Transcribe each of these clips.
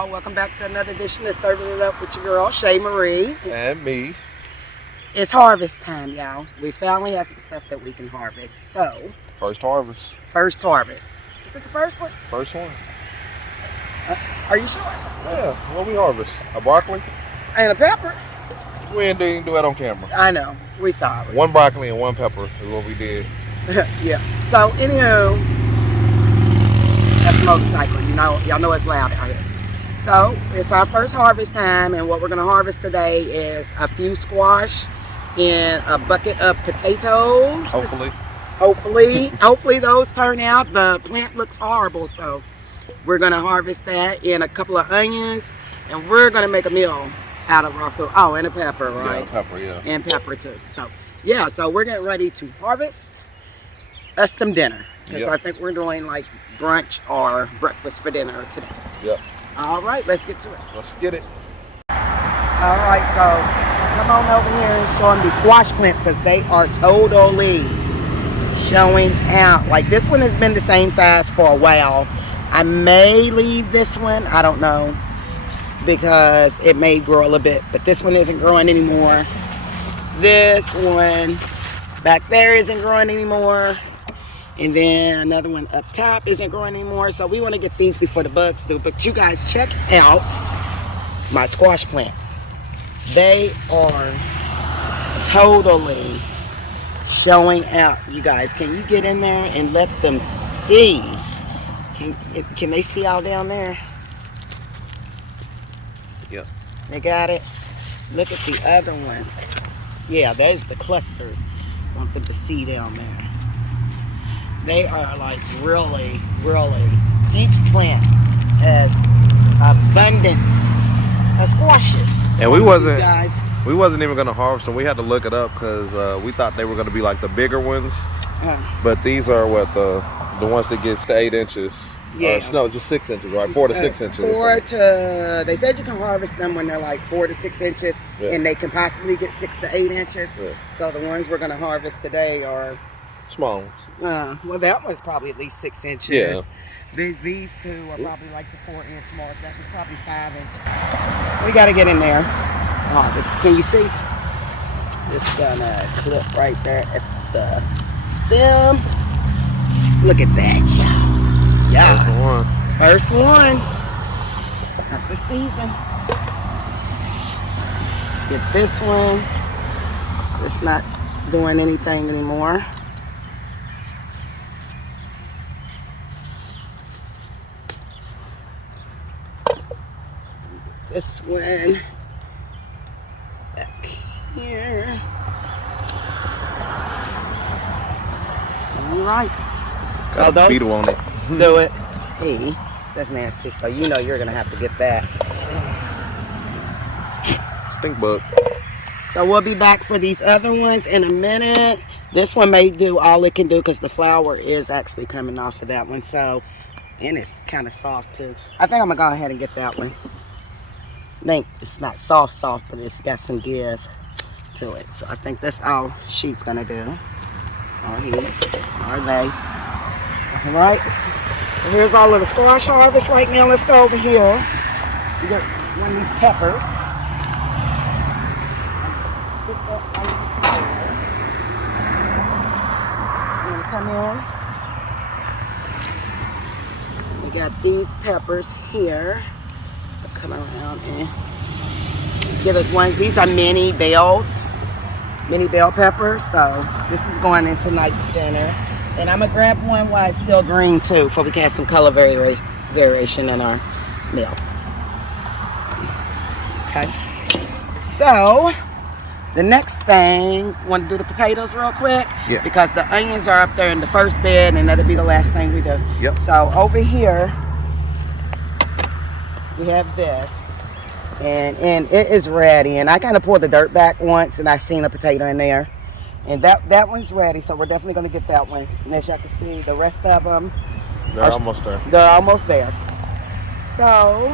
y'all. Welcome back to another edition of Serving It Up with your girl, Shay Marie. And me. It's harvest time, y'all. We finally have some stuff that we can harvest. So, First harvest. first harvest. Is it the first one? First one. Are you sure? Yeah, what we harvest? A broccoli? And a pepper. We didn't even do that on camera. I know. We saw it. One broccoli and one pepper is what we did. Yeah. So, anywho, that's a motorcycle. Y'all know it's loud out here. So, it's our first harvest time, and what we're going to harvest today is a few squash and a bucket of potatoes. Hopefully those turn out. The plant looks horrible, so we're going to harvest that, and a couple of onions, and we're going to make a meal out of our food. Oh, and a pepper, right? Yeah, pepper, yeah. And pepper too. So, yeah, so we're getting ready to harvest us some dinner. Because I think we're doing like brunch or breakfast for dinner today. Yep. All right, let's get to it. Let's get it. All right, so come on over here and show them these squash plants because they are totally showing out. Like this one has been the same size for a while. I may leave this one, I don't know, because it may grow a little bit, but this one isn't growing anymore. This one back there isn't growing anymore. And then another one up top isn't growing anymore. So we want to get these before the bugs do. But you guys check out my squash plants. They are totally showing out. You guys, can you get in there and let them see? Can they see all down there? Yep. They got it. Look at the other ones. Yeah, there's the clusters. Want them to see down there. They are like really, each plant has abundance of squashes. And we wasn't even gonna harvest them. We had to look it up because we thought they were gonna be like the bigger ones. But these are what the ones that gets to 8 inches. Yeah. No, just 6 inches, right? 4 to 6 inches. They said you can harvest them when they're like 4 to 6 inches, and they can possibly get 6 to 8 inches. Yeah. So the ones we're gonna harvest today are small ones. Well, that one's probably at least 6 inches. Yeah. These two are probably like the 4-inch mark. That was probably 5 inch. We got to get in there. Harvest. Can you see? It's gonna clip right there at the stem. Look at that, y'all. Yeah. First one. Of the season. Get this one. So it's not doing anything anymore. This one back here. All right. Got a beetle on it. Do it. Hey, that's nasty. So you know you're gonna have to get that. Stink bug. So we'll be back for these other ones in a minute. This one may do all it can do because the flower is actually coming off of that one. So, and it's kind of soft too. I think I'm gonna go ahead and get that one. I think it's not soft, but it's got some give to it. So I think that's all she's gonna do. Or he, or they. All right. So here's all of the squash harvest right now. Let's go over here. We got one of these peppers. Sit that right there. Come in. We got these peppers here. Come around and get us one. These are mini bell peppers. So this is going into tonight's dinner. And I'm gonna grab one while it's still green too, for we can have some color variation in our meal. Okay. So the next thing, want to do the potatoes real quick? Yeah. Because the onions are up there in the first bed, and that'll be the last thing we do. Yep. So over here, we have this, and it is ready. And I kind of poured the dirt back once, and I seen a potato in there, and that one's ready. So we're definitely gonna get that one. And as y'all can see, the rest of them, they're almost there. They're almost there. So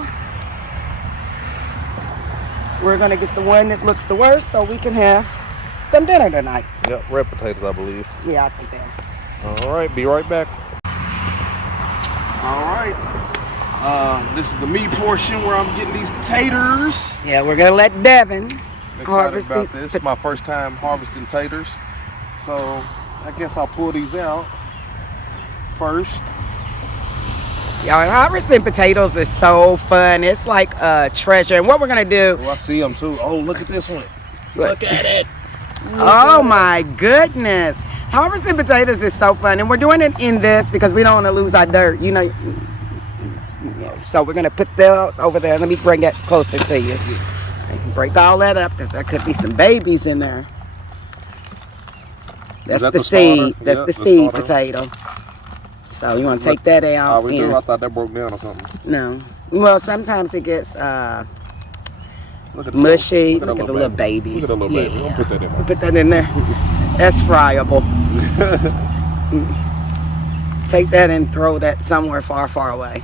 we're gonna get the one that looks the worst, so we can have some dinner tonight. Yep, red potatoes, I believe. Yeah, I think they are. All right, be right back. All right. This is the meat portion where I'm getting these taters. Yeah, we're gonna let Devin Excited harvest about these. this. It's my first time harvesting taters, so I guess I'll pull these out first. Y'all, harvesting potatoes is so fun. It's like a treasure. And what we're gonna do? Oh, I see them too. Oh, look at this one. Look at it. Oh my goodness. Harvesting potatoes is so fun. And we're doing it in this because we don't want to lose our dirt. You know. So we're gonna put those over there. Let me bring it closer to you. Break all that up because there could be some babies in there. That's that the the seed. starter? That's Yeah, the the seed starter. potato. So you want to take that out? Oh, we do? and- I thought that broke down or something. No. Well, sometimes it gets Look at the mushy. Look Look at the little babies. Look at the little baby. Yeah. We'll put that in We'll there. put that in there. That's friable. Take that and throw that somewhere far, far away.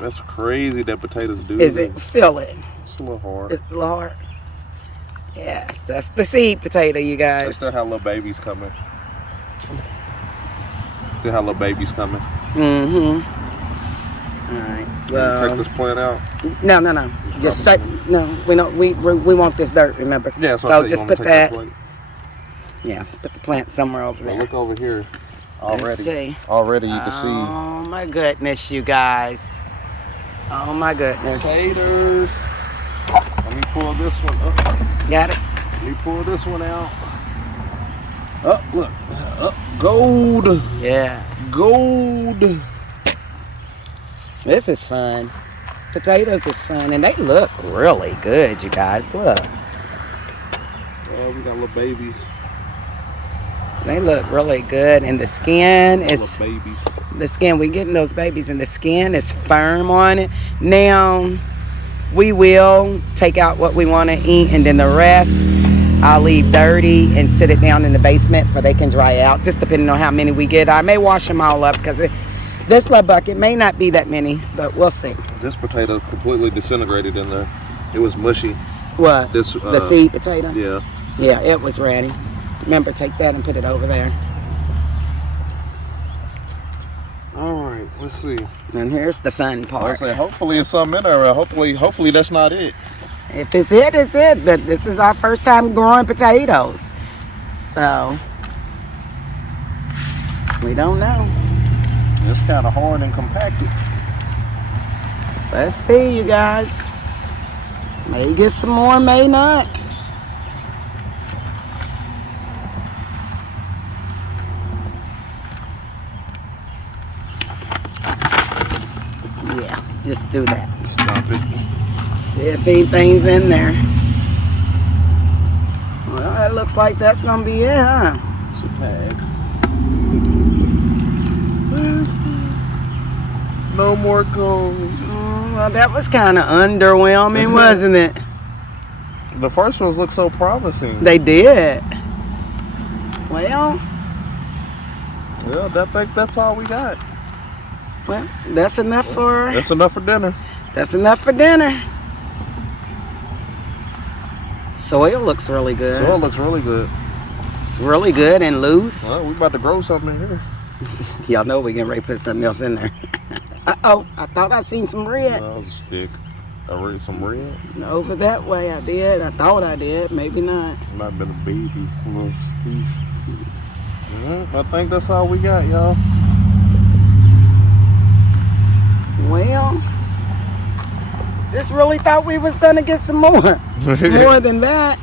That's crazy that potatoes do Is that. it? Fill it. It's a little hard. It's a little hard. Yes, that's the seed potato, you They guys. still have little babies coming. Still have little babies coming. Mm-hmm. All right. Check Well, this plant out. no. Just set. No, we don't. We want this dirt. Remember. Yeah, So you just want me put to take that. plate? Yeah. Put the plant somewhere over Well, there. look over here. Let's Already. see. Already you can see Oh my goodness, you guys. Oh my goodness. taters. Let me pull this one up. Got it? Let me pull this one out. Up, look. Up. Gold. Yes. Gold. This is fun. Potatoes is fun. And they look really good, you guys. Look. We got little babies. They look really good. And the skin is... Little babies. The skin, we getting those babies and the skin is firm on it. Now, we will take out what we want to eat and then the rest I'll leave dirty and sit it down in the basement for they can dry out, just depending on how many we get. I may wash them all up because this little bucket may not be that many, but we'll see. This potato completely disintegrated in there. It was mushy. What? This The seed potato? Yeah. Yeah, it was ready. Remember, take that and put it over there. All right, let's see. And here's the fun I part. say hopefully it's something in there. Hopefully that's not it. If it's it, it's it. But this is our first time growing potatoes. So, we don't know. It's kind of hard and compacted. Let's see, you guys. May get some more, may not. Yeah, just do that. Stop it. See if anything's in there. Well, it looks like that's gonna be it, huh? It's a tag. No more gold. Well, that was kind of underwhelming, wasn't it? The first ones look so promising. They did. Well, Well, I think that's all we got. that's enough for That's enough for dinner. dinner. Soil looks really good. Soil looks really good. It's really good and loose. Well, we about to grow something in here. Y'all know we can ready to put something else in there. Uh-oh, I thought I seen some red. That was a stick. I read some red. Over that way I did. I thought I did. Maybe not. Might have been a baby little piece. I think that's all we got, y'all. Well, just really thought we was going to get some more. More than that.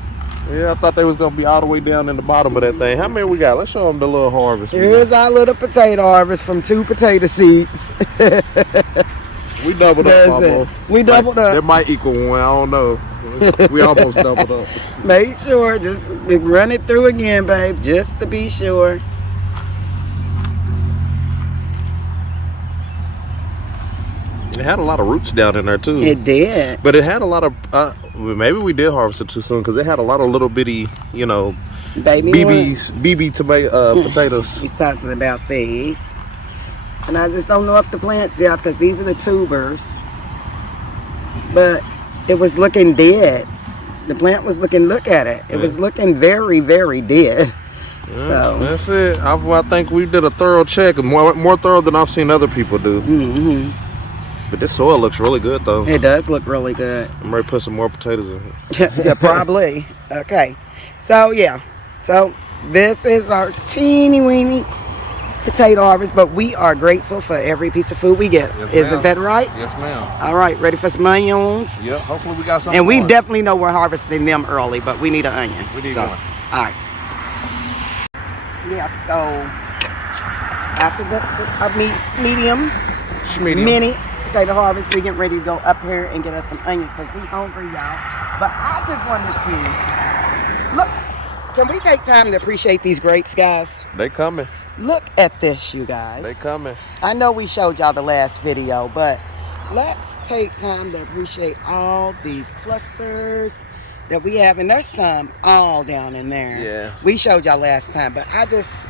Yeah, I thought they was gonna be all the way down in the bottom of that thing. How many we got? Let's show them the little harvest. Here's our little potato harvest from 2 potato seeds. We doubled up That's almost. it. We doubled up. That might equal one. I don't know. We almost doubled up. Make sure, just run it through again, babe, just to be sure. It had a lot of roots down in there too. It did. But it had a lot of. Maybe we did harvest it too soon because it had a lot of little bitty, Baby BB tomato potatoes. He's talking about these. And I just don't know if the plant's out because these are the tubers. But it was looking dead. The plant was looking, look at it. It was looking very, very dead. So That's it. I think we did a thorough check, more thorough than I've seen other people do. But this soil looks really good though. It does look really good. I'm ready to put some more potatoes in. Yeah, probably. Okay. So yeah. So this is our teeny weeny potato harvest, but we are grateful for every piece of food we get. Yes, Isn't ma'am. that right? Yes, ma'am. All right, ready for some onions? Yep. Hopefully we got something. And we going. definitely know we're harvesting them early, but we need an onion. We need so, one. all right. Yeah. So after the medium, mini potato harvest, we getting ready to go up here and get us some onions because we hungry, y'all. But I just wanted to look. Can we take time to appreciate these grapes, guys? They coming. Look at this, you guys. They coming. I know we showed y'all the last video, but let's take time to appreciate all these clusters that we have. And there's some all down in there. Yeah. We showed y'all last time, but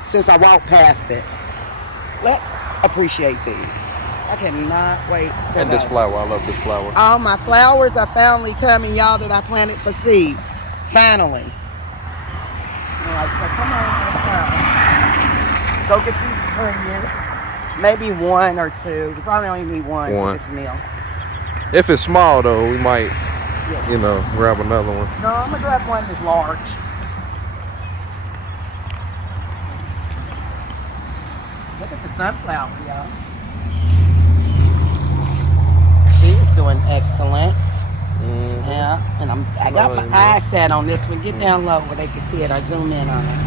since I walked past it, let's appreciate these. I cannot wait for And this flower. I love this flower. All my flowers are finally coming, y'all, that I planted for seed. Finally. All right, so come on, let's go get these onions. Maybe one or two. We probably only need one for this meal. If it's small though, we might, grab another one. No, I'm gonna grab one that's large. Look at the sunflower, y'all. She's doing excellent. Mm-hmm. Yeah, and I got my eyes set on this one. Get down low where they can see it. I zoom in on it.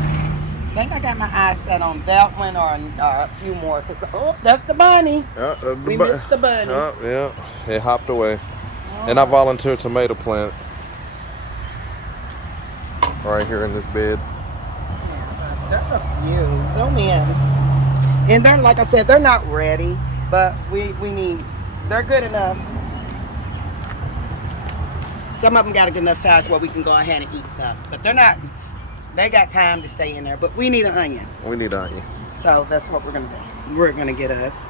I think I got my eyes set on that one or a few more. Oh, that's the bunny. We missed the bunny. Yeah, it hopped away. And I volunteered tomato plant right here in this bed. Yeah, there's a few. Zoom in. And they're, like I said, they're not ready, but they're good enough. Some of them got a good enough size where we can go ahead and eat some. But they got time to stay in there. But we need an onion. We need onion. So that's what we're going to do. We're going to get us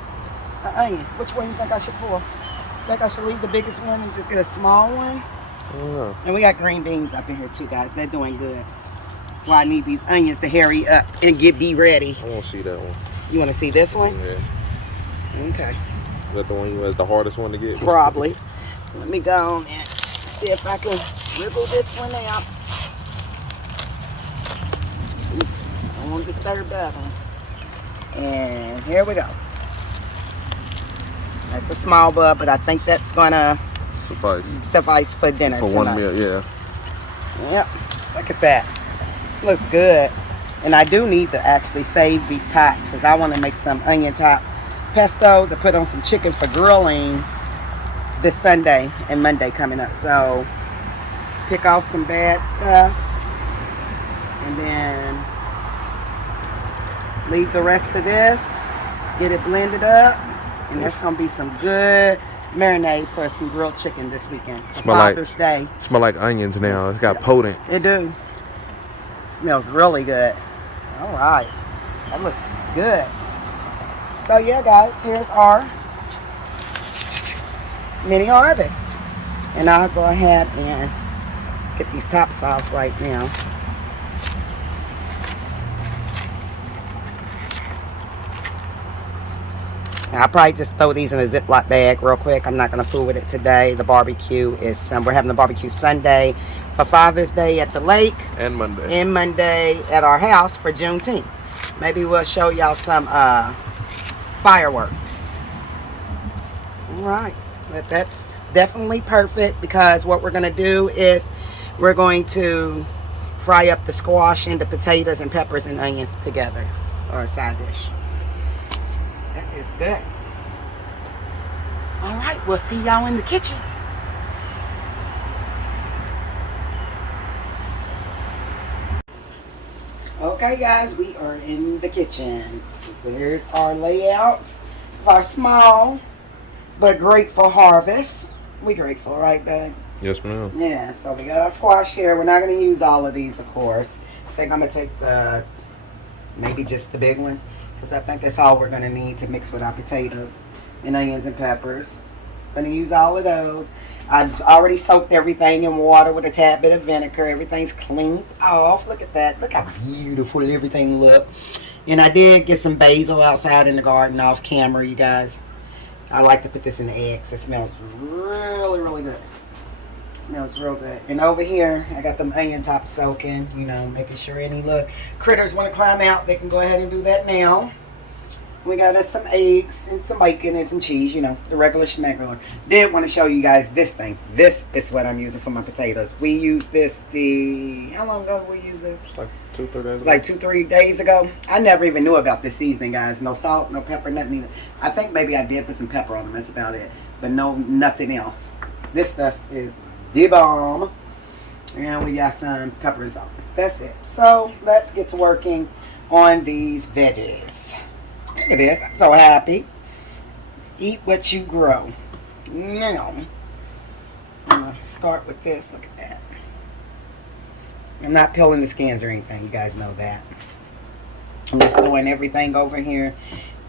an onion. Which one do you think I should pull? Think I should leave the biggest one and just get a small one? I don't know. And we got green beans up in here too, guys. They're doing good. That's why I need these onions to hurry up and be ready. I want to see that one. You want to see this one? Yeah. Okay. Is that the one that's the hardest one to get? Probably. Let me go on and see if I can wiggle this one out. I don't want to disturb the others. And here we go. That's a small bud, but I think that's gonna suffice for dinner for tonight. one meal. Yeah. Yep. Look at that. Looks good. And I do need to actually save these tops because I want to make some onion top pesto to put on some chicken for grilling this Sunday and Monday coming up. So pick off some bad stuff and then leave the rest of this, get it blended up, and that's gonna be some good marinade for some grilled chicken this weekend for Father's Day. Smell like onions now. It's got potent. It do. Smells really good. All right, that looks good. So yeah, guys, here's our mini harvest, and I'll go ahead and get these tops off right now. I'll probably just throw these in a Ziploc bag real quick. I'm not going to fool with it today. The barbecue is, we're having the barbecue Sunday for Father's Day at the lake. And Monday. And Monday at our house for Juneteenth. Maybe we'll show y'all some fireworks. All right. But that's definitely perfect because what we're going to do is we're going to fry up the squash and the potatoes and peppers and onions together for a side dish. That is good. All right, we'll see y'all in the kitchen. Okay, guys, we are in the kitchen. Here's our layout of our small but grateful harvest. We grateful, right, babe? Yes, ma'am. Yeah, so we got our squash here. We're not going to use all of these, of course. I think I'm going to take maybe just the big one, because I think that's all we're going to need to mix with our potatoes and onions and peppers. Going to use all of those. I've already soaked everything in water with a tad bit of vinegar. Everything's cleaned off. Look at that. Look how beautiful everything look. And I did get some basil outside in the garden off camera, you guys. I like to put this in the eggs. It smells really, really good. It smells real good. And over here, I got them onion tops soaking, you know, making sure any little critters want to climb out, they can go ahead and do that now. We got us some eggs and some bacon and some cheese, you know, the regular schmegular. Did want to show you guys this thing. This is what I'm using for my potatoes. We used this how long ago did we use this? Like 2-3 days ago. Like 2-3 days ago. I never even knew about this seasoning, guys. No salt, no pepper, nothing either. I think maybe I did put some pepper on them. That's about it. But no, nothing else. This stuff is the bomb. And we got some peppers on. That's it. So let's get to working on these veggies. Look at this. I'm so happy. Eat what you grow. Now, I'm going to start with this. Look at that. I'm not peeling the skins or anything. You guys know that. I'm just throwing everything over here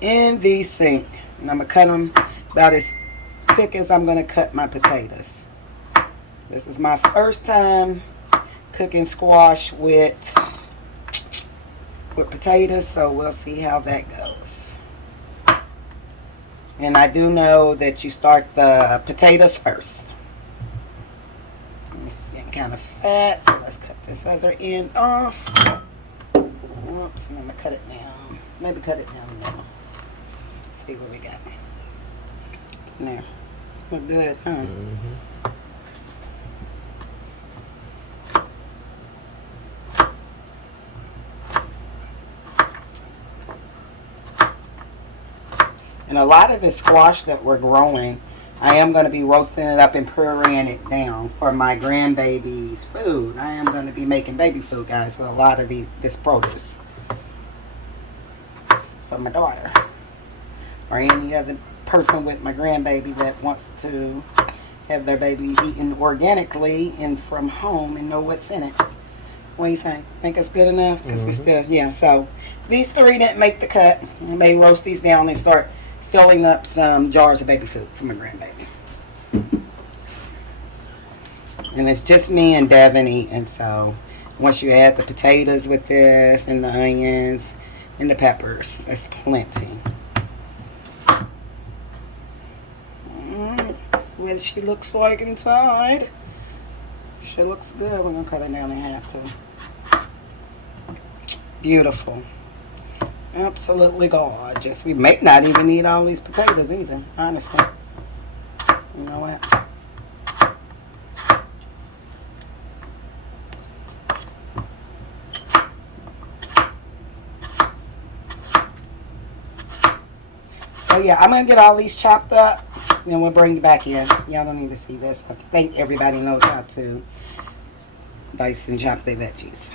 in the sink. And I'm going to cut them about as thick as I'm going to cut my potatoes. This is my first time cooking squash with potatoes, so we'll see how that goes. And I do know that you start the potatoes first. This is getting kind of fat, so let's cut this other end off. Whoops, and I'm gonna cut it down. Maybe cut it down now. See what we got. There. Look good, huh? Mm-hmm. And a lot of the squash that we're growing, I am going to be roasting it up and pureeing it down for my grandbaby's food. I am going to be making baby food, guys, with a lot of this produce for my daughter or any other person with my grandbaby that wants to have their baby eaten organically and from home and know what's in it. What do you think? Think it's good enough? Because we still, yeah. So these three didn't make the cut. I may roast these down and start filling up some jars of baby food for my grandbaby. And it's just me and Devin eating, so once you add the potatoes with this and the onions and the peppers, that's plenty. That's what she looks like inside. She looks good. We're going to cut it down in half too. Beautiful. Absolutely gorgeous. We may not even need all these potatoes either, honestly. You know what? So yeah, I'm going to get all these chopped up and we'll bring it back in. Y'all don't need to see this. I think everybody knows how to dice and chop their veggies.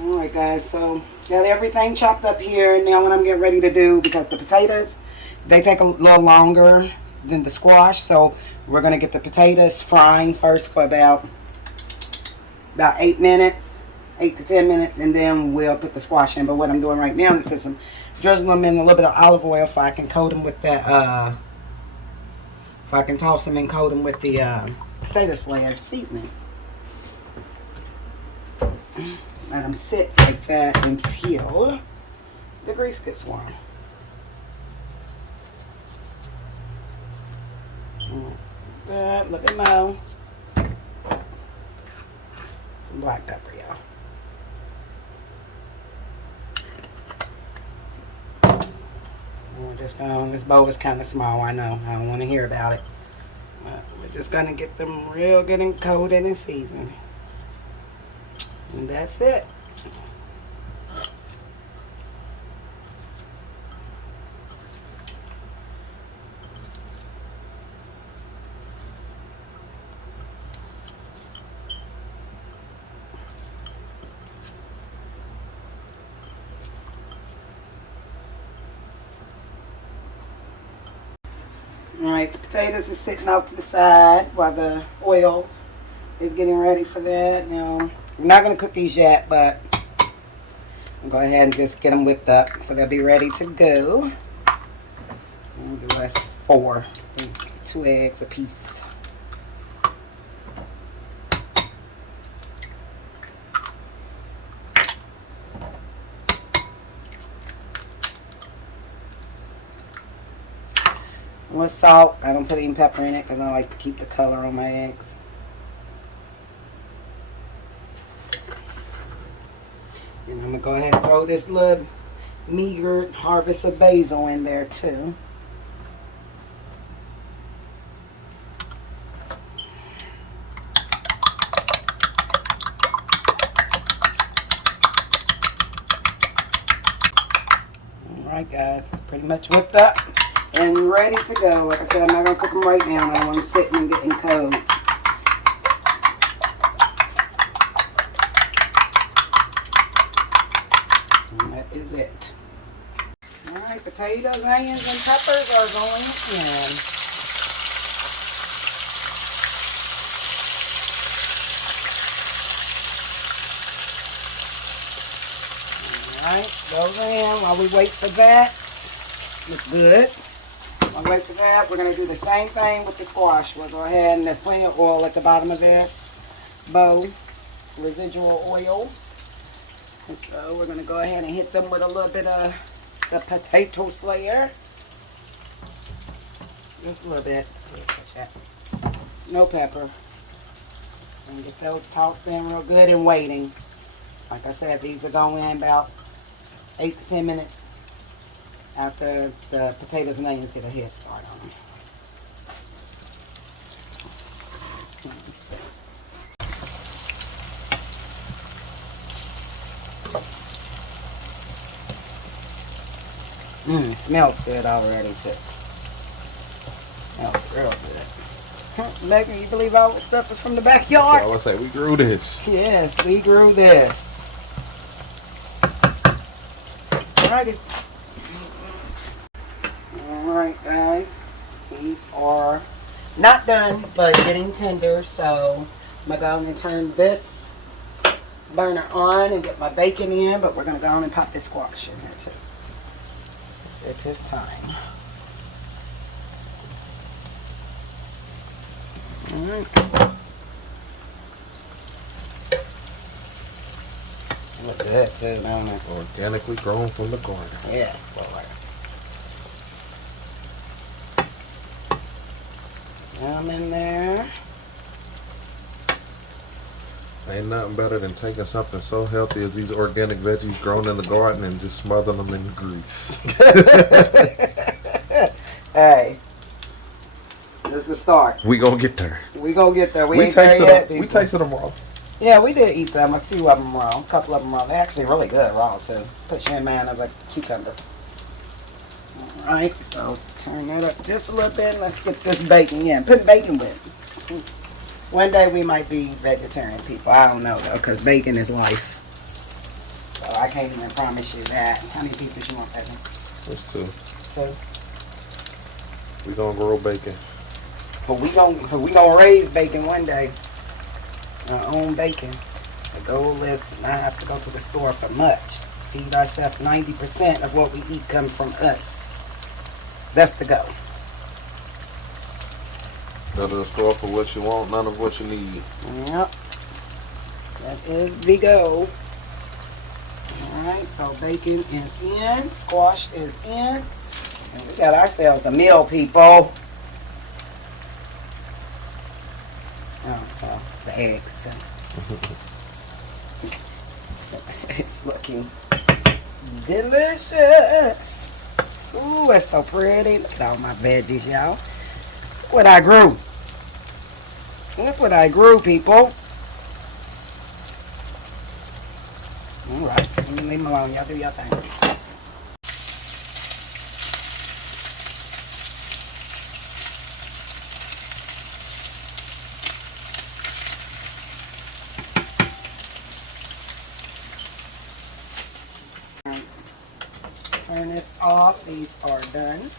Alright guys, so got everything chopped up here. Now what I'm getting ready to do, because the potatoes, they take a little longer than the squash, so we're going to get the potatoes frying first for about 8 minutes, 8 to 10 minutes, and then we'll put the squash in. But what I'm doing right now is put some, drizzle them in a little bit of olive oil if I can coat them with that, if I can toss them and coat them with the potato slayer seasoning. Let them sit like that until the grease gets warm. Good, look at Mo. Some black pepper, y'all. We're just going, this bowl is kind of small, I know. I don't want to hear about it. But we're just going to get them real good and coated and seasoned. And that's it. Alright, the potatoes are sitting off to the side while the oil is getting ready for that. Now, We're not going to cook these yet, but I'll go ahead and just get them whipped up so they'll be ready to go. We'll do us 4, 2 eggs a piece. With salt. I don't put any pepper in it because I like to keep the color on my eggs. And I'm going to go ahead and throw this little meager harvest of basil in there too. Alright guys, it's pretty much whipped up and ready to go. Like I said, I'm not going to cook them right now. I want them sitting and getting cold. And that is it. Alright, potatoes, onions, and peppers are going in. Alright, those are in while we wait for that. Looks good. While we wait for that, we're going to do the same thing with the squash. We'll go ahead and there's plenty of oil at the bottom of this bowl. Residual oil. And so we're going to go ahead and hit them with a little bit of the potato slayer. Just a little bit. No pepper. And get those tossed in real good and waiting. Like I said, these are going in about 8 to 10 minutes after the potatoes and onions get a head start on them. It smells good already too. Smells real good. Megan, you believe all the stuff is from the backyard? So I would say we grew this. Yes, we grew this. Alrighty. Alright guys. These are not done, but getting tender, so I'm going to turn this burner on and get my bacon in, but we're going to go on and pop this squash in here too. It's his time. Alright. Look good too, don't it? Organically grown from the garden. Yes, Lord. Yum in there. Ain't nothing better than taking something so healthy as these organic veggies grown in the garden and just smothering them in grease. Hey, this is the start. We gonna get there. We gonna get there. We ain't there yet. We tasted them raw. Yeah, we did eat some. A few of them raw. A couple of them raw. They're actually really good raw too. Put you in mind of a cucumber. Alright, so turn that up just a little bit. Let's get this bacon in. Put bacon with it. One day we might be vegetarian people. I don't know though, because bacon is life. So I can't even promise you that. How many pieces you want, bacon? Just 2. 2. We gonna grow bacon. But we gonna raise bacon one day. Our own bacon. The goal is to not have to go to the store for much. Feed ourselves 90% of what we eat comes from us. That's the goal. Go to the store for what you want, none of what you need. Yep. That is the goal. Alright, so bacon is in. Squash is in. And we got ourselves a meal, people. Oh, well, the eggs too. It's looking delicious. Ooh, it's so pretty. Look at all my veggies, y'all. Look what I grew. Look what I grew, people. Alright, leave them alone. Y'all do your thing. Turn this off. These are done.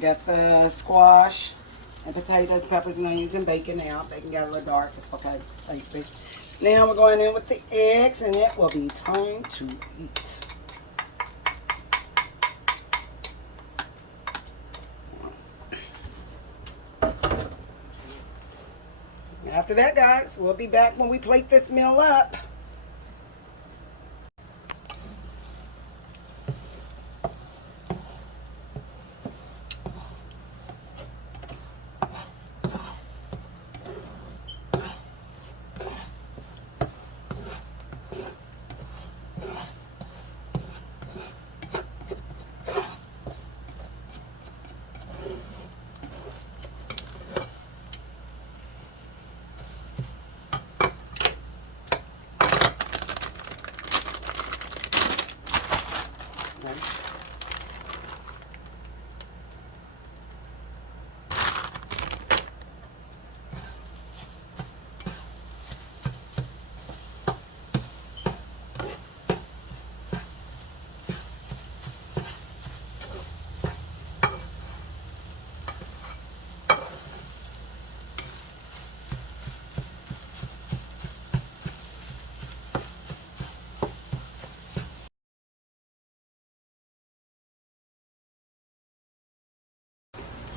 We got the squash and potatoes, peppers, and onions, and bacon now. Bacon got a little dark. It's okay. It's tasty. Now we're going in with the eggs, and it will be time to eat. After that, guys, we'll be back when we plate this meal up.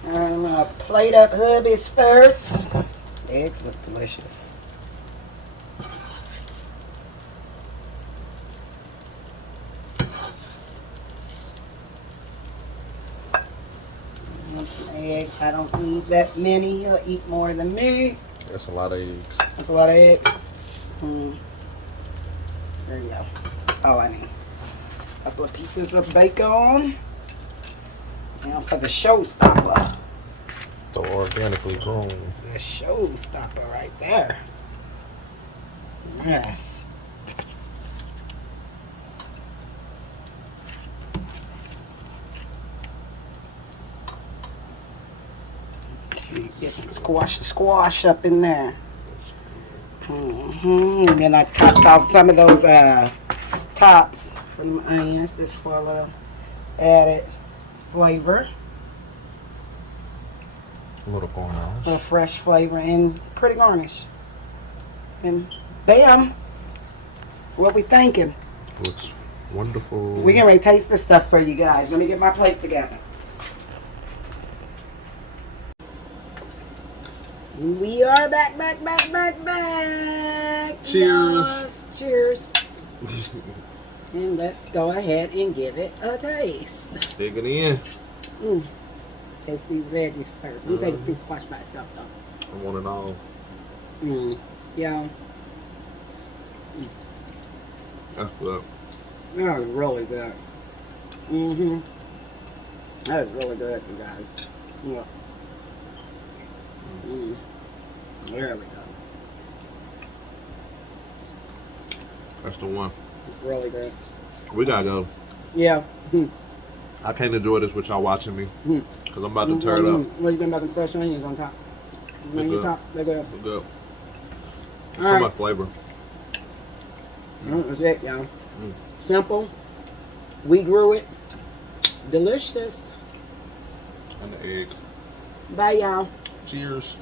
I'm gonna plate up hubbies first. The eggs look delicious. And some eggs. I don't need that many. You'll eat more than me. That's a lot of eggs. That's a lot of eggs. There you go. That's all I need. A couple of pieces of bacon. Now for the showstopper. The organically grown. The showstopper right there. Yes. Get some squash up in there. And then I topped off some of those tops from the onions just for a little added flavor. A little garnish. A little fresh flavor and pretty garnish. And bam! What we thinking? Looks wonderful. We can ready to taste this stuff for you guys. Let me get my plate together. We are back. Cheers. Cheers. And let's go ahead and give it a taste. Dig it in. Taste these veggies first. I'm gonna take this piece of squash by itself though. I want it all. Yeah. That's good. That was really good. That was really good, you guys. Yeah. There we go. That's the one. It's really good. We gotta go. Yeah. I can't enjoy this with y'all watching me. Because I'm about to tear it up. What do you think about the fresh onions on top? Onion top, they're good. They're good. All So right. much flavor. That's it, y'all. Simple. We grew it. Delicious. And the eggs. Bye, y'all. Cheers.